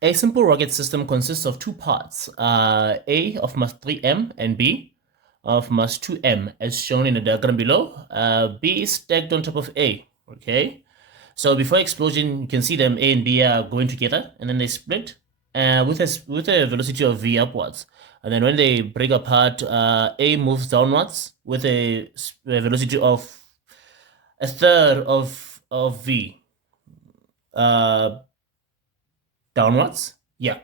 A simple rocket system consists of two parts, A of mass 3m and B of mass 2m, as shown in the diagram below. B is stacked on top of A, okay? So before explosion, you can see them, A and B are going together, and then they split with a velocity of V upwards. And then when they break apart, A moves downwards with a velocity of a third of V. Downwards. Yeah.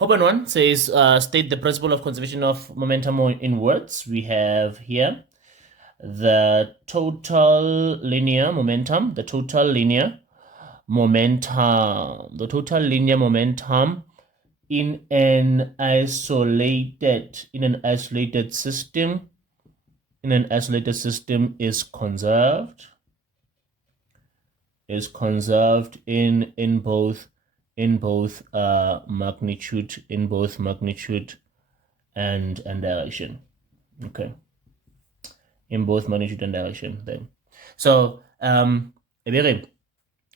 4.1 says state the principle of conservation of momentum in words. We have here the total linear momentum, the total linear momentum in an isolated system is conserved in both magnitude and direction. Okay, in both magnitude and direction then. So the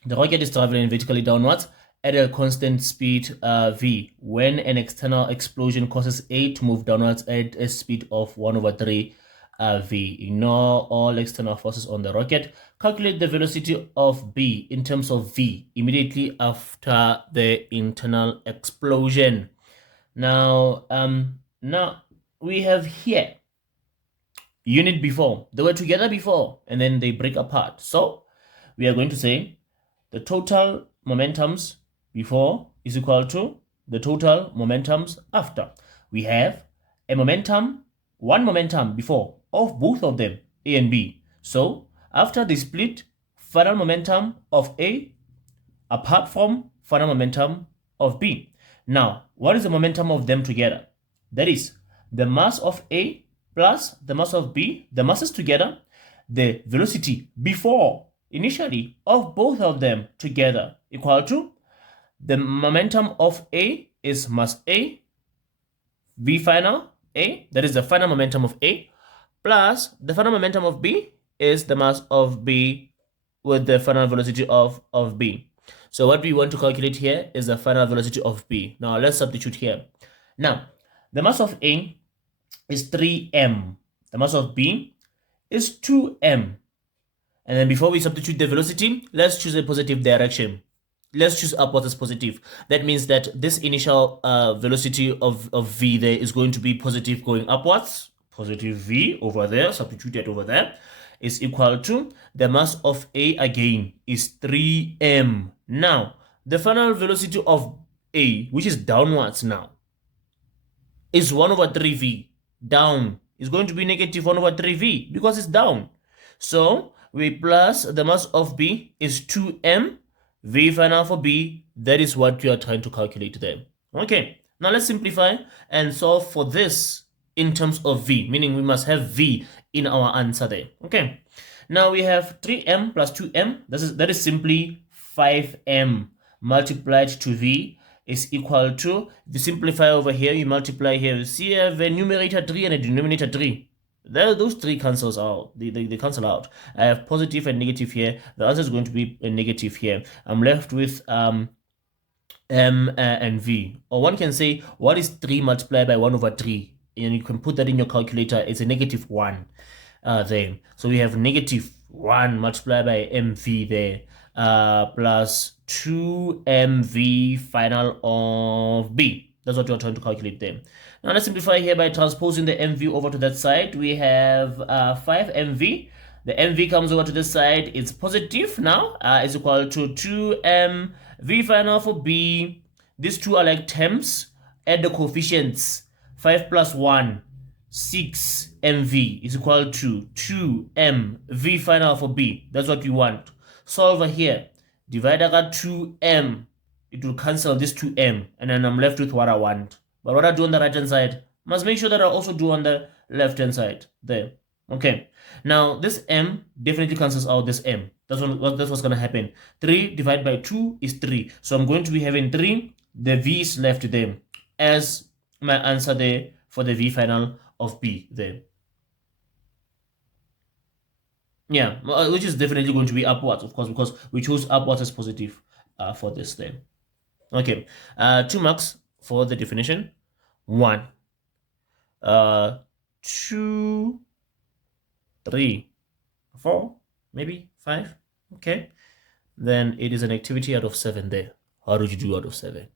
rocket is traveling vertically downwards at a constant speed v when an external explosion causes A to move downwards at a speed of 1/3 v. Ignore all external forces on the rocket. Calculate the velocity of B in terms of v immediately after the internal explosion. Now we have here unit before. They were together before and then they break apart. So we are going to say the total momentums before is equal to the total momentums after. We have one momentum before of both of them, A and B. So after the split, final momentum of A apart from final momentum of B. Now, what is the momentum of them together? That is the mass of A plus the mass of B, the masses together, the velocity before initially of both of them together equal to the momentum of A is mass A, V final A, that is the final momentum of A, plus the final momentum of B is the mass of B with the final velocity of B. So what we want to calculate here is the final velocity of B. Now let's substitute here. Now, the mass of A is 3m. The mass of B is 2m. And then before we substitute the velocity, let's choose a positive direction. Let's choose upwards as positive. That means that this initial velocity of v there is going to be positive going upwards. Positive v over there, substituted over there, is equal to the mass of A again is 3m. Now, the final velocity of A, which is downwards now, is 1/3v. Down is going to be negative 1/3v because it's down. So we plus the mass of B is 2m. V final for B, that is what you are trying to calculate there. Okay, now let's simplify and solve for this in terms of V, meaning we must have V in our answer there. Okay, now we have 3m plus 2m, that is simply 5m multiplied to V is equal to, if you simplify over here, you multiply here, you see you have a numerator 3 and a denominator 3. Those three cancels out. They cancel out. I have positive and negative here. The answer is going to be a negative here. I'm left with m and v. Or one can say, what is 3 multiplied by 1/3? And you can put that in your calculator. It's a -1 there. So we have -1 multiplied by mv there, plus 2mv final of b. That's what you're trying to calculate there. Now let's simplify here by transposing the mv over to that side. We have 5mv. The mv comes over to this side. It's positive now. Is equal to 2mv final for b. These two are like terms. Add the coefficients. 5 plus 1, 6mv is equal to 2mv final for b. That's what we want. So over here, divide by 2m. It will cancel this 2m, and then I'm left with what I want. But what I do on the right hand side, must make sure that I also do on the left hand side there. Okay, now this m definitely cancels out this m. That's what's going to happen. 3 divided by 2 is 3. So I'm going to be having 3. The v is left there as my answer there for the v final of b there. Yeah, which is definitely going to be upwards, of course, because we chose upwards as positive for this there. Okay, 2 marks for the definition. 1, 2, 3, 4, maybe 5. Okay, then it is an activity out of 7 there. How did you do out of 7?